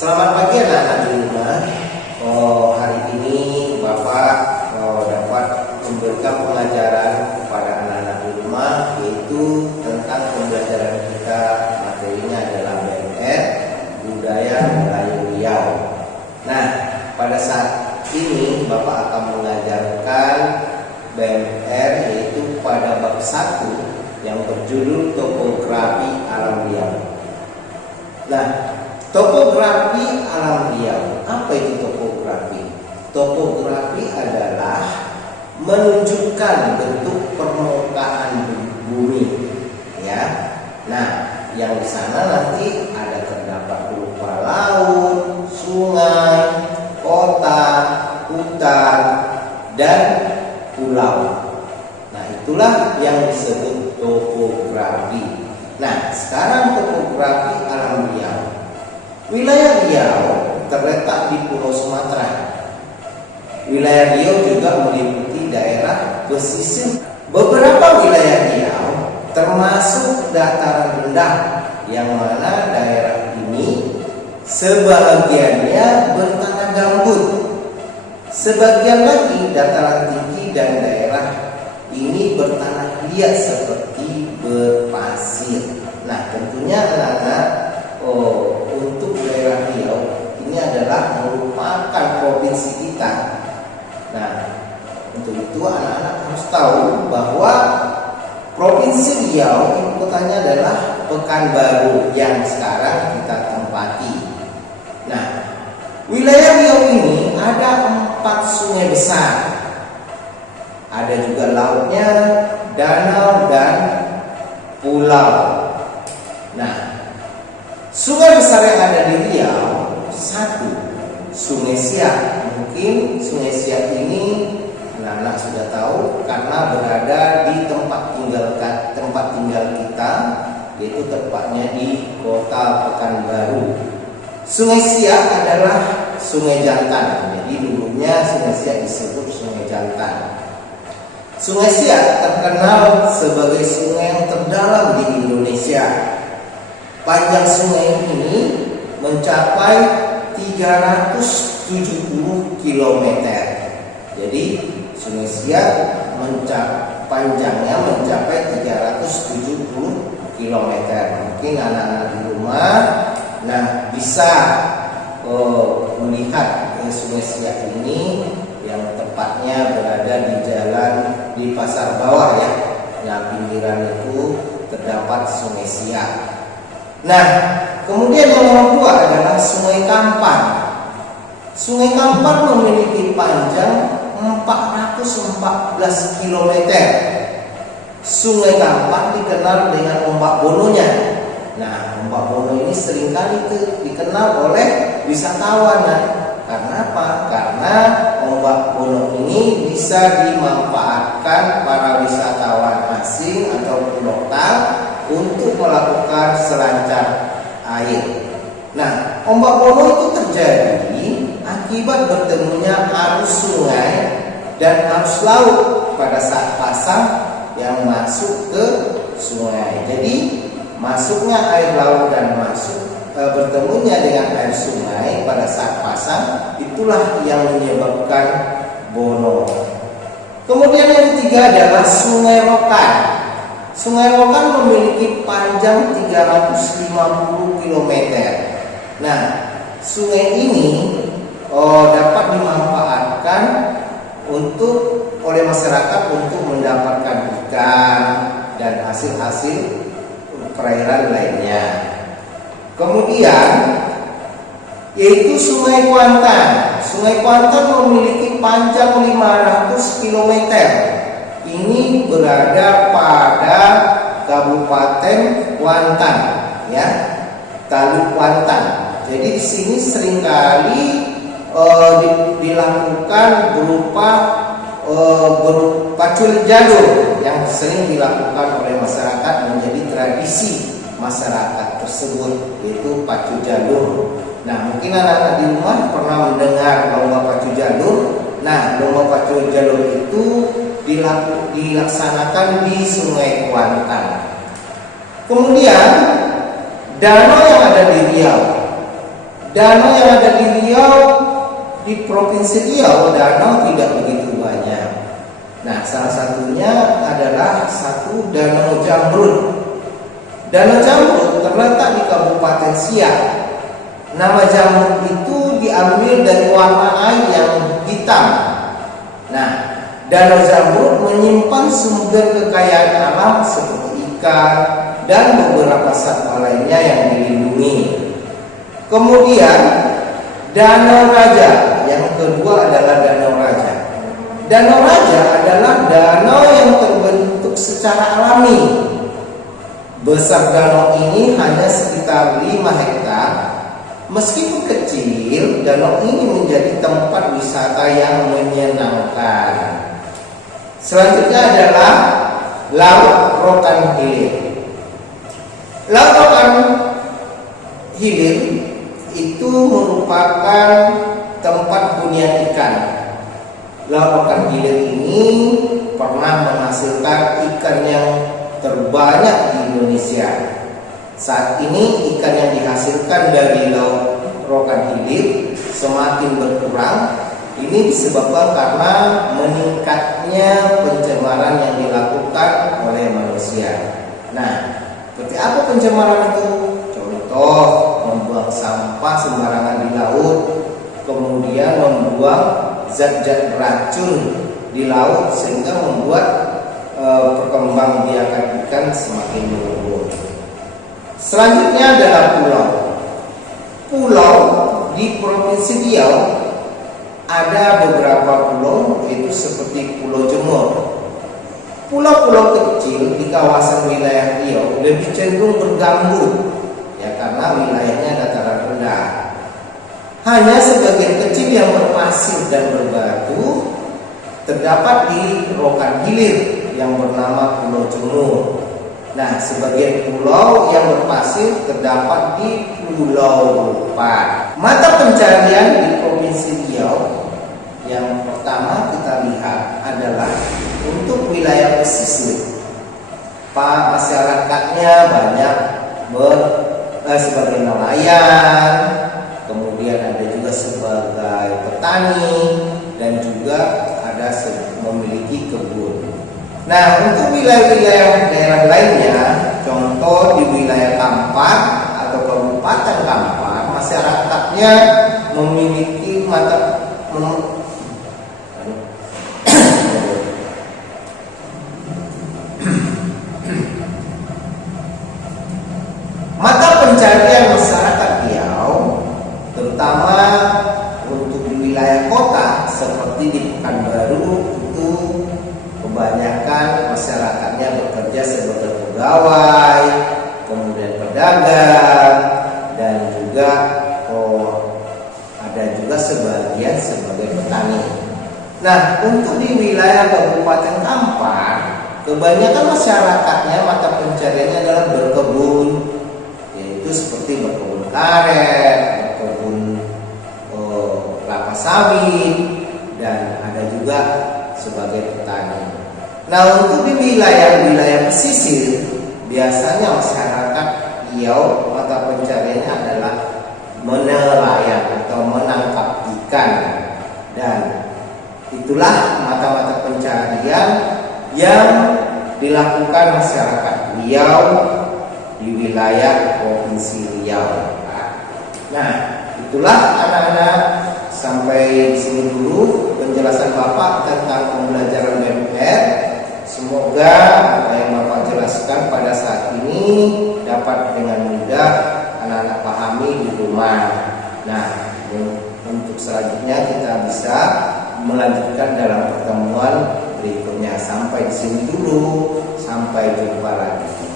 Selamat pagi anak-anak di rumah. Hari ini Bapak dapat memberikan pelajaran kepada anak-anak di rumah, yaitu tentang pembelajaran kita. Materinya adalah BMR, Budaya Melayu Riau. Nah, pada saat ini Bapak akan mengajarkan BMR, yaitu pada bab 1 yang berjudul Topografi Alam Riau. Nah, topografi alam Riau. Apa itu topografi? Topografi adalah menunjukkan bentuk permukaan bumi, ya. Nah, yang di sana nanti ada terdapat berupa laut, sungai, kota, hutan, dan pulau. Nah, itulah yang disebut topografi. Nah, sekarang topografi alam Riau. Wilayah Riau terletak di Pulau Sumatera. Wilayah Riau juga meliputi daerah pesisir. Beberapa wilayah Riau termasuk dataran rendah, yang mana daerah ini sebagiannya bertanah gambut, sebagian lagi dataran tinggi dan daerah ini bertanah liat seperti berpasir. Nah, tentunya anak-anak untuk daerah Riau ini adalah merupakan provinsi kita. Nah, untuk itu anak-anak harus tahu bahwa provinsi Riau ibu kotanya adalah Pekanbaru yang sekarang kita tempati. Nah, wilayah Riau ini ada 4 sungai besar. Ada juga lautnya, danau, dan pulau. Nah, sungai besar yang ada di Riau, 1, Sungai Siak. Mungkin Sungai Siak ini anak-anak sudah tahu karena berada di tempat tinggal kita, yaitu tepatnya di kota Pekanbaru. Sungai Siak adalah sungai jantan. Jadi dulunya Sungai Siak disebut Sungai Jantan. Sungai Siak terkenal sebagai sungai yang terdalam di Indonesia. Panjang sungai ini mencapai 370 km. Jadi Sungai Siak panjangnya mencapai 370 km. Mungkin anak-anak di rumah bisa melihat Sungai Siak ini yang tepatnya berada di jalan di Pasar Bawah, ya. Nah, pinggiran itu terdapat Sungai Siak. Nah, kemudian yang nomor 2 adalah Sungai Kampar. Sungai Kampar memiliki panjang 414 km. Sungai Kampar dikenal dengan ombak bononya. Nah, ombak bono ini seringkali dikenal oleh wisatawan. Nah, karena apa? Karena ombak bono ini bisa dimanfaatkan para wisatawan asing ataupun lokal untuk melakukan selancar air. Nah, ombak bono itu terjadi akibat bertemunya arus sungai dan arus laut pada saat pasang yang masuk ke sungai. Jadi masuknya air laut dan bertemunya dengan air sungai pada saat pasang, itulah yang menyebabkan bono. Kemudian yang ketiga adalah Sungai Rokan. Sungai Rokan memiliki panjang 350 km. Nah, sungai ini dapat dimanfaatkan oleh masyarakat untuk mendapatkan ikan dan hasil-hasil perairan lainnya. Kemudian yaitu Sungai Kuantan. Sungai Kuantan memiliki panjang 500 km. Ini berada pada Kabupaten Kuantan, ya, Taluk Kuantan. Jadi di sini seringkali dilakukan berupa pacul jalur yang sering dilakukan oleh masyarakat, menjadi tradisi masyarakat tersebut, yaitu pacu jalur. Nah, mungkin anak-anak di rumah pernah mendengar lomba pacu jalur. Nah, lomba pacu jalur itu dilaksanakan di Sungai Kuantan. Kemudian danau yang ada di Riau. danau yang ada di Riau, di Provinsi Riau, danau tidak begitu banyak. Nah, salah satunya adalah satu Danau Jamrut. Danau Jamrut terletak di Kabupaten Siak. Nama Jamrut itu diambil dari warna air yang hitam. Nah, Danau Jamrut menyimpan sumber kekayaan alam seperti ikan dan beberapa satwa lainnya yang dilindungi. Kemudian Danau Raja, yang kedua adalah Danau Raja. Danau Raja adalah danau yang terbentuk secara alami. Besar danau ini hanya sekitar 5 hektar. Meskipun kecil, danau ini menjadi tempat wisata yang menyenangkan. Selanjutnya adalah Laut Rokan Hilir. Laut Rokan Hilir itu merupakan tempat hunian ikan. Laut Rokan Hilir ini pernah menghasilkan ikan yang terbanyak di Indonesia. Saat ini ikan yang dihasilkan dari Laut Rokan Hilir semakin berkurang. Ini disebabkan karena meningkatnya pencemaran yang dilakukan oleh manusia. Nah, seperti apa pencemaran itu? Contoh, membuang sampah sembarangan di laut, kemudian membuang zat-zat beracun di laut sehingga membuat perkembangbiakan ikan semakin menurun. Selanjutnya adalah pulau. Pulau di Provinsi Riau ada beberapa pulau, yaitu seperti Pulau Jemur. Pulau-pulau kecil di kawasan wilayah Riau lebih cenderung bergambut, ya karena wilayahnya dataran rendah. Hanya sebagian kecil yang berpasir dan berbatu terdapat di Rokan Hilir yang bernama Pulau Jemur. Nah, sebagian pulau yang berpasir terdapat di Pulau Rupat. Mata pencarian di Provinsi Riau yang pertama kita lihat adalah untuk wilayah pesisir. Masyarakatnya banyak sebagai nelayan, kemudian ada juga sebagai petani, dan juga ada memiliki kebun. Nah, untuk wilayah-wilayah daerah lainnya, contoh di wilayah Kampar atau Kabupaten Kampar, masyarakatnya memiliki mata pencarian masyarakat Riau, terutama untuk di wilayah kota seperti di Pekanbaru, itu kebanyakan masyarakatnya bekerja sebagai pegawai, kemudian pedagang, dan juga ada juga sebagian sebagai petani. Nah, untuk di wilayah Kabupaten Kampar, kebanyakan masyarakatnya mata pencariannya adalah berkebun, yaitu seperti berkebun karet, berkebun kelapa sawit, dan ada juga sebagai petani. Nah, untuk di wilayah-wilayah pesisir, biasanya masyarakat Riau mata pencariannya adalah menelayan atau menangkap ikan, dan itulah mata-mata pencarian yang dilakukan masyarakat Riau di wilayah Provinsi Riau. Nah, itulah anak-anak, sampai di sini dulu penjelasan Bapak tentang pembelajaran BMR. Semoga apa yang Bapak jelaskan pada saat ini dapat dengan mudah anak-anak pahami di rumah. Nah, untuk selanjutnya kita bisa melanjutkan dalam pertemuan berikutnya. Sampai di sini dulu, sampai jumpa lagi.